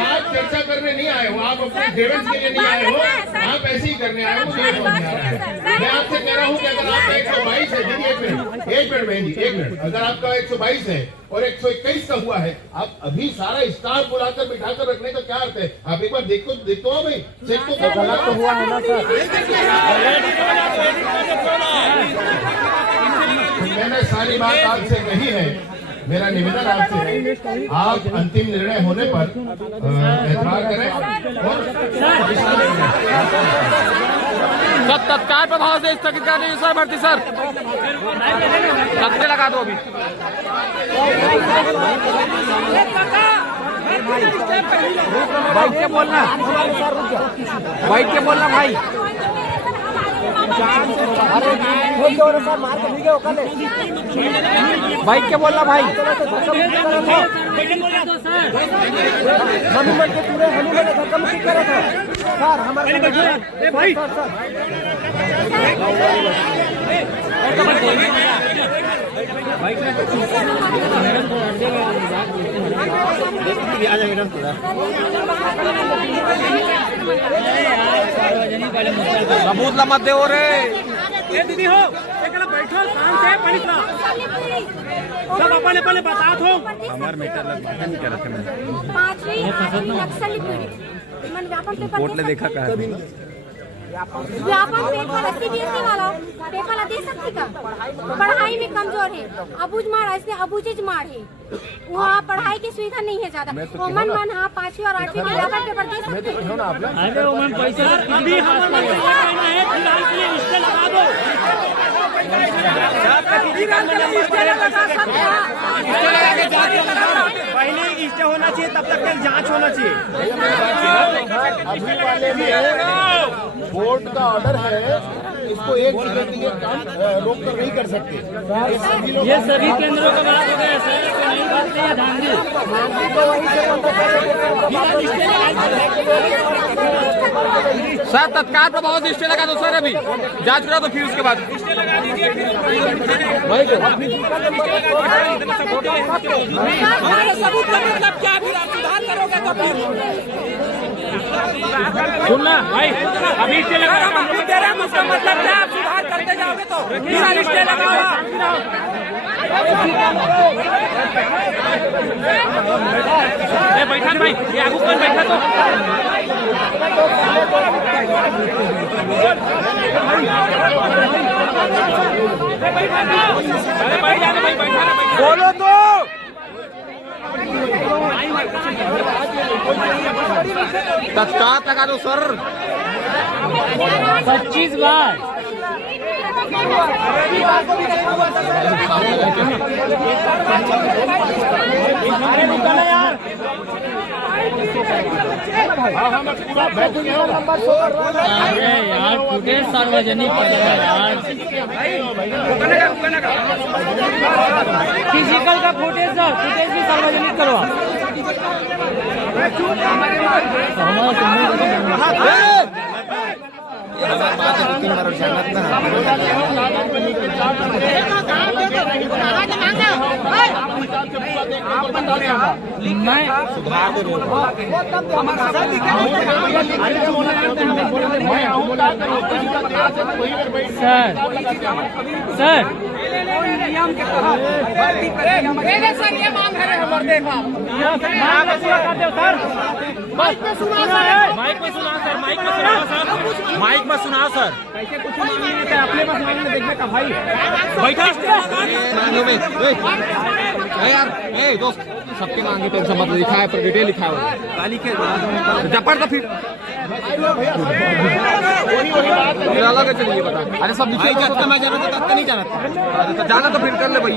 आप चर्चा करने नहीं आए हो, आप अपने ग्रीवेंस के लिए नहीं आए हो, आप ऐसे ही करने आए हो। मैं आपसे कह रहा हूँ कि अगर आपका 122 है, दीदी एक मिनट बहन जी, एक मिनट, अगर आपका 122 है और 121 का हुआ है, आप अभी सारा स्टाफ बुलाकर बिठाकर रखने का क्या अर्थ है? आप एक बार देखो हो भाई, चेक तो गलत तो हुआ है ना सर। मैंने सारी बात आपसे कही है, मेरा निवेदन आपसे है, आप अंतिम निर्णय होने पर एतबार करें और तत्काल प्रभाव से स्थगित कर दीजिए सर। भर्ती सर लगा दो अभी। बैठ के बोलना, बैठ के बोलना भाई। बैठ के बोलना भाई। सबूत मत दे रे दीदी हो, बैठो शांत से सब अपने अपने बता दो। हमारे मीटर लग नहीं कर रहे थे। कोर्ट ने देखा कहा व्यापक पेपर सीबीएसई वाला पेपर दे सकती का पढ़ाई में कमजोर है, अबूझ मार ऐसे अबूझ मार है, वहाँ पढ़ाई की सुविधा नहीं है ज्यादा। ओमन मन हाँ 5वीं और 8वीं में व्यापक पेपर दे सकते हैं। अरे ओमन पैसा अभी पहले स्टे होना चाहिए, तब तक जांच होना चाहिए। अभी वाले में बोर्ड का ऑर्डर है, इसको एक जगह के लिए काम रोक कर नहीं कर सकते। ये सभी केंद्रों का बात हो गया सर, नहीं बात नहीं है सर। तत्काल प्रभाव से स्टे लगा दो सर, अभी जांच करा तो फिर उसके बाद सुनना भाई। अभी स्टे लगा दे रहे हैं, उसका मतलब क्या? आप सुधार करते जाओगे तो स्टे लगा। बैठा भाई, ये आगू कौन बैठा तो बोलो तो। तत्काल लगा दो सर। 25 बार यार फुटेज सार्वजनिक यार, फिजिकल का फुटेज भी सार्वजनिक करो। मैं सुधार सर सर ये मांग है हमारे देखा माइक में सुना सर, माइक में सुना सर, माइक में सुना सर, माइक में सुना सर। कैसे कुछ नहीं है अपने पास माइक में देखने का भाई बैठा यार। ए दोस्त सबके मांगे टेंशन मत, लिखा है पर डिटेल लिखा है गाली के जबर तो फिर अलग है। चलिए बता, अरे सब लिखे जाता मैं जाना था, नहीं जाना था तो जाना तो फिर कर ले भाई।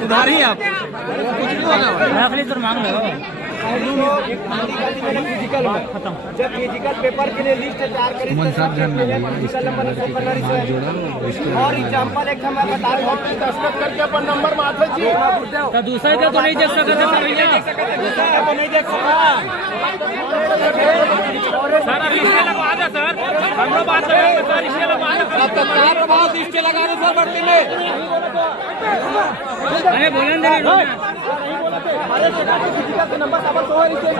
सुधार ही आप कुछ नहीं होना, मांग लो। फिजिकल खत्म। जब फिजिकल पेपर के लिए लिस्ट तैयार करी फिजिकल नंबर और एग्जांपल एक मैं बता रहा हूं दस्तखत करके अपन नंबर माथे जी तो दूसरे का तो नहीं देख सकते भैया, दूसरा तो नहीं देख सकता। सारा रिश्ते लगवा दे सर, हमरो बात करेंगे सर, रिश्ते लगवा दे सर, तत्काल प्रभाव रिश्ते लगा दे सर भर्ती में। अरे बोलन दे अरे फिजिकल नंबर सब तो है रिश्ते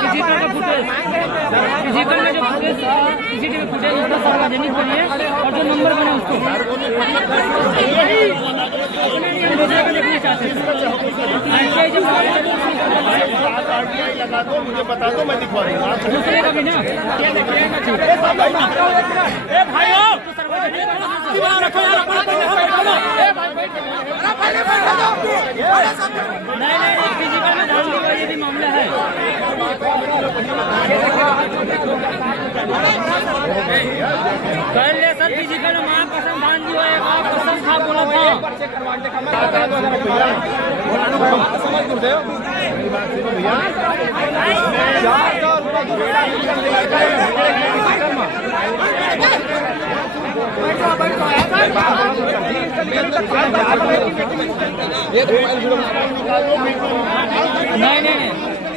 फिजिकल का फिजिकल में जो सीसीटीवी फुटेज उसको सार्वजनिक करिए और जो नंबर बने उसको लगा दो, मुझे बता दो, मैं दिखवा दूंगा दूसरे का भी ना नहीं फिजिकल में धांधली का ये भी मामला है। कर ले सर फिजिकल में मां कसम धांधली हो एक आप कसम खा बोला था नहीं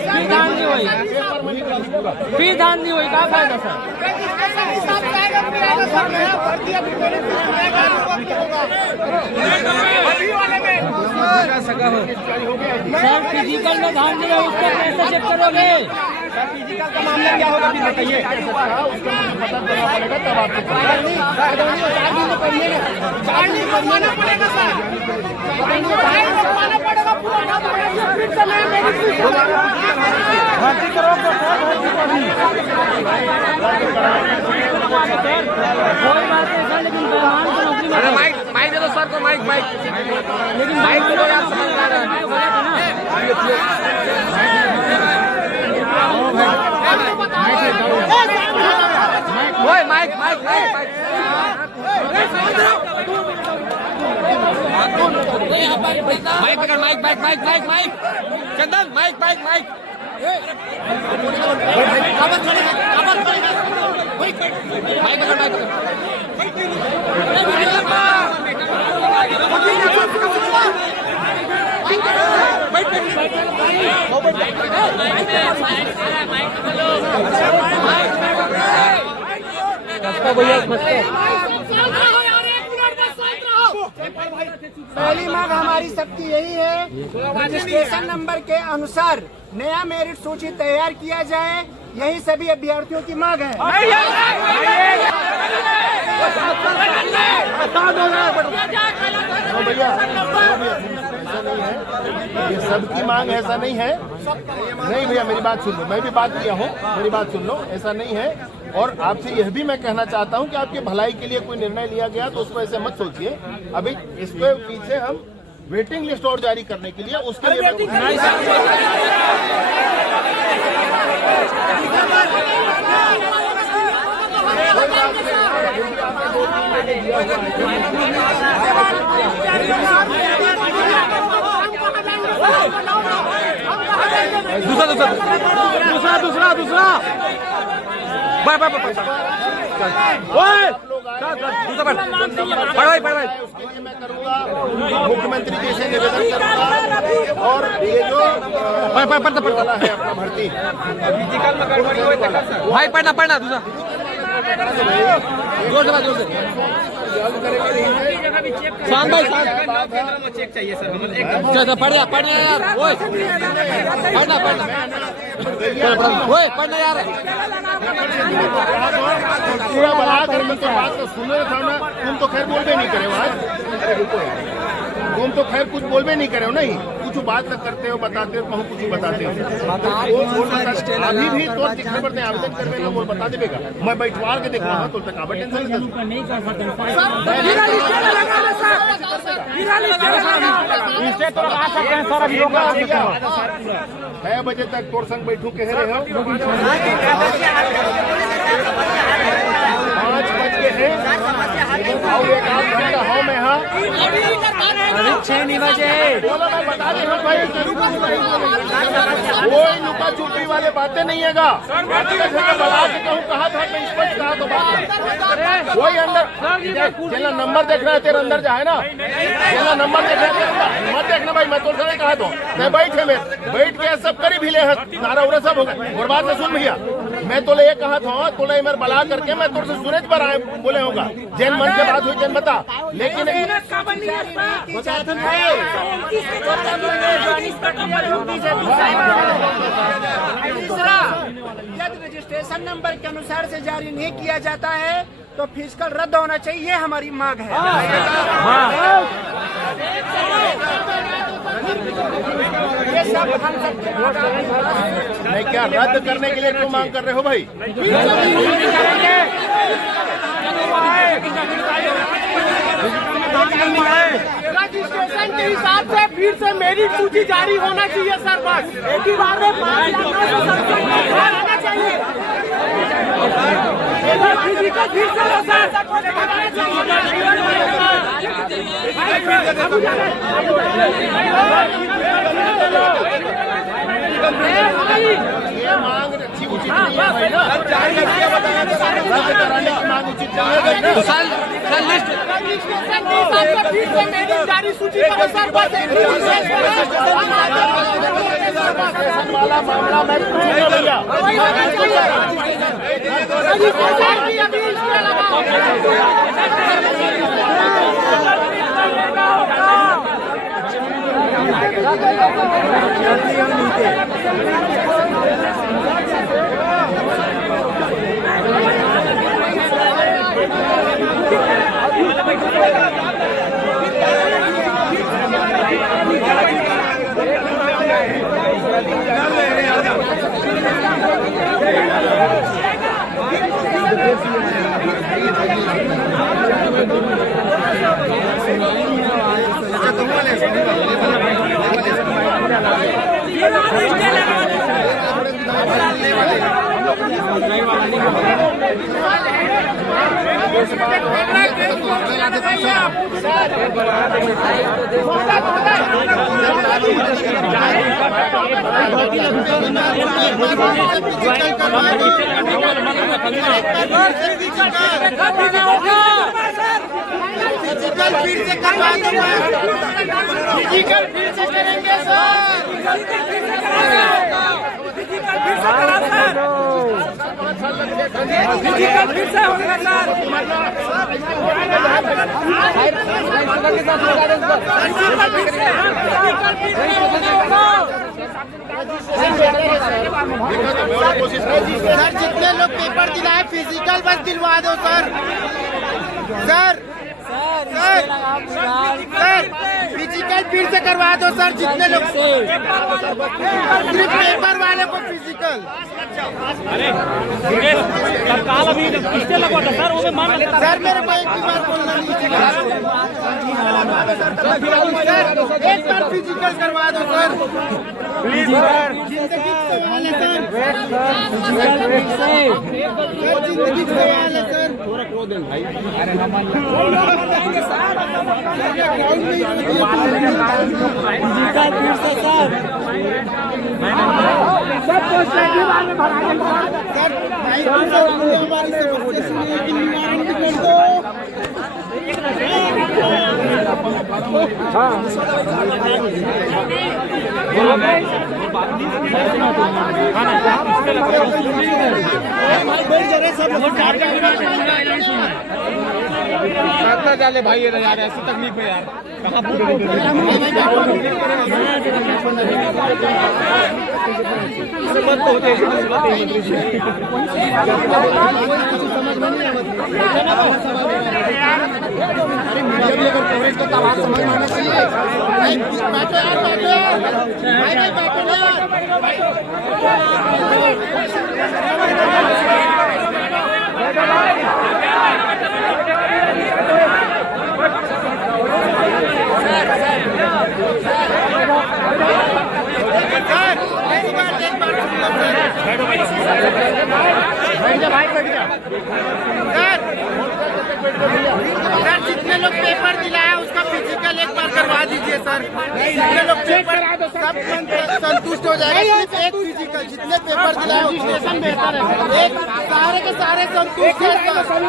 फिर धांधली हुई, फिर धांधली हुई क्या फायदा सर? सर फिजिकल में धांधली है उसको कैसे चेक करोगे? सर फिजिकल का मामला क्या होगा फिर बताइए। भर्ती करो कोई बात नहीं सर, लेकिन अरे माइक दे दो सर को, माइक लेकिन माइक दे दो यार, समझदार है माइक पकड़, माइक चंदन, माइक पहली मांग हमारी सबकी यही है, रजिस्ट्रेशन नंबर के अनुसार नया मेरिट सूची तैयार किया जाए, यही सभी अभ्यर्थियों की मांग है। भैया ऐसा नहीं है, ये सबकी मांग ऐसा नहीं है। नहीं भैया मेरी बात सुन लो, मैं भी बात किया हूँ, मेरी बात सुन लो, ऐसा नहीं है। और आपसे यह भी मैं कहना चाहता हूँ कि आपकी भलाई के लिए कोई निर्णय लिया गया तो उसको ऐसे मत सोचिए। अभी इसके पीछे हम वेटिंग लिस्ट और जारी करने के लिए उसके लिए दूसरा उसके लिए मैं करूँगा, मुख्यमंत्री जी से निवेदन करूँगा। और ये जो वाला है अपना भर्ती भाई पढ़ना दूसरा जोर से हल करेंगे नहीं है। शान भाई शान चेक चाहिए सर हमें अच्छा पढ़ यार ओए पढ़ना ओए पढ़ना यार पूरा बना कर मैं तो बात तो सुन रहा था ना। तुम तो खैर बोलबे नहीं करे हो आज। अरे रुको यार, तुम तो खैर कुछ बोलबे नहीं करे हो नहीं। कुछ बात करते हो, बताते हो, कहूँ कुछ बताते हो। अभी भी तो दिखने पड़ते हैं, आवेदन करने का वो बता देगा। मैं बैठवा के देखा तो तक आवे टेंशन नहीं कर सकते। 6 बजे तक तोर संग बैठू कह रहे हो। 5 बज के हैं और 1 आध घंटा हो मैं यहाँ 6 नहीं बजे बोलो। मैं बता दे भाई, कोई लुका छुपी वाले बातें नहीं हैगा। बता के कहूँ कहा था मैं स्पष्ट कहा तो बात वही अंदर जेला नंबर देखना है तेरे अंदर जाए ना। जेला नंबर देखना है मत देखना भाई। मैं तो नहीं कहा तो मैं बैठ है बैठ के सब करी भी ले नारा उरा सब हो गए। और बात में सुन भैया, मैं तो ये कहा था तोले मेरे बला करके मैं तुझसे सुनेज पर आए बोले होगा। जैन मन के बात हुई जैन बता। लेकिन दूसरा, यदि रजिस्ट्रेशन नंबर के अनुसार से जारी नहीं किया जाता है तो फिजिकल रद्द होना चाहिए, ये हमारी मांग है। ये सब हम सबके नहीं क्या रद्द करने के लिए क्यों मांग कर रहे हो भाई? रजिस्ट्रेशन के हिसाब से फिर से मेरिट सूची जारी होना चाहिए सर। बस एक ही बार में 5 लाख आना चाहिए। फिर से लो सर। ये मांग अच्छी उचित नहीं है भाई ना। रद्द कराने की मांग उचित नहीं है। रजिस्ट्रेशन के हिसाब से फिर से मेरिट जारी सूची करो सर। बस वाला मामला मैं पूछूंगा भैया। रजिस्ट्रेशन की अभी इसके अलावा फिजिकल फिर से करेंगे फिजिकल फिर से होगा सर। सर जितने लोग पेपर दिलाए फिजिकल बस दिलवा दो सर। सर फिजिकल फिर से करवा दो सर। जितने लोग सिर्फ पेपर वाले को फिजिकल। तत्काल अभी किससे लगवा था सर? वो मान सर मेरे को एक भी बार बोलना नहीं चाहिए। एक बार फिजिकल करवा दो सर प्लीज सर। जिंदगी से सवाल है सर। जिंदगी से सवाल है सर। थोड़ा क्रोध है भाई। अरे ना मान सब कितना डाले भाई ये यार, ऐसी तकलीफ है यार, कहाँ सर जितने लोग पेपर दिलाया उसका फिजिकल एक बार करवा दीजिए सर। जितने लोग पेपर सब संतुष्ट हो जाएगा। सिर्फ एक फिजिकल, जितने पेपर दिलाया उतने एक सारे के सारे संतुष्ट है सर।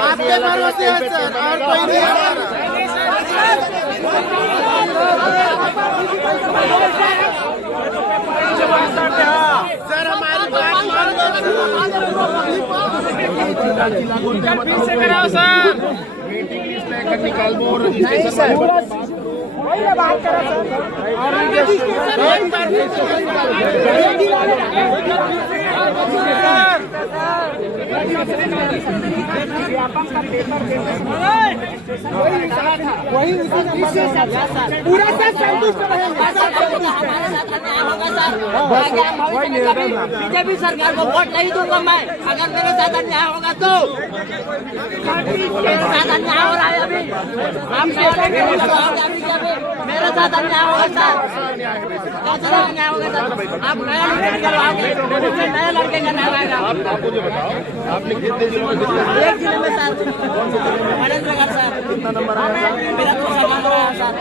आपके भरोसे है सर, और कोई नहीं है सर। हमारी बात मान लो से कराओ सर। निकाल दो और रजिस्ट्रेशन वही पूरा सब संतुष्ट बीजेपी सरकार को वोट नहीं दूंगा मैं, अगर मेरे साथ अन्याय होगा तो। मेरे साथ अन्याय हो रहा है अभी, हम मेरे साथ अन्याय होगा सर, कैसा अन्याय होगा सर? आप नया लड़के निकलवाओगे, नया लड़के का नाम आएगा। मुझे बताओ, आपने कितने जिलों में एक जिले में सर, नरेंद्रगढ़ सर। कितना नंबर आया मेरा? 2 साल लग रहा है सर।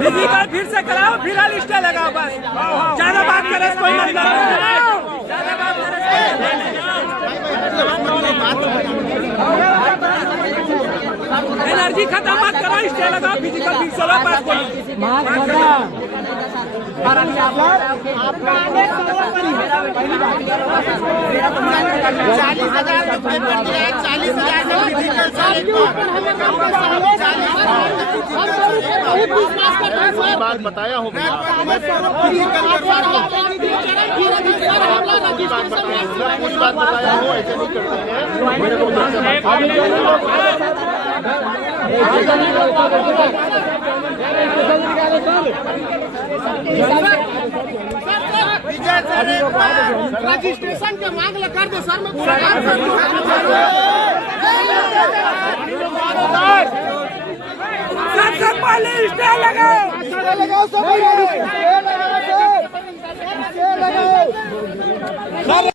फिजिकल फिर से कराओ, फिर लिस्ट लगाओ, बस ज्यादा बात करे कोई मतलब नहीं, ज्यादा बात करे एनर्जी खत्म मत करो, स्टे लगाओ, फिजिकल फिर से बात करो। आपका आदेश सर्वोपरि है। 40,000 का पेपर दिया है, 40,000 का फिजिकल सर। बात बताया होगा, कुछ बात बताया हो, ऐसे नहीं करते हैं। मेरे को रजिस्ट्रेशन के मांग कर दो सर। मैं सबसे पहले स्टे लगाओ, लगाओ सब लगाओ। सर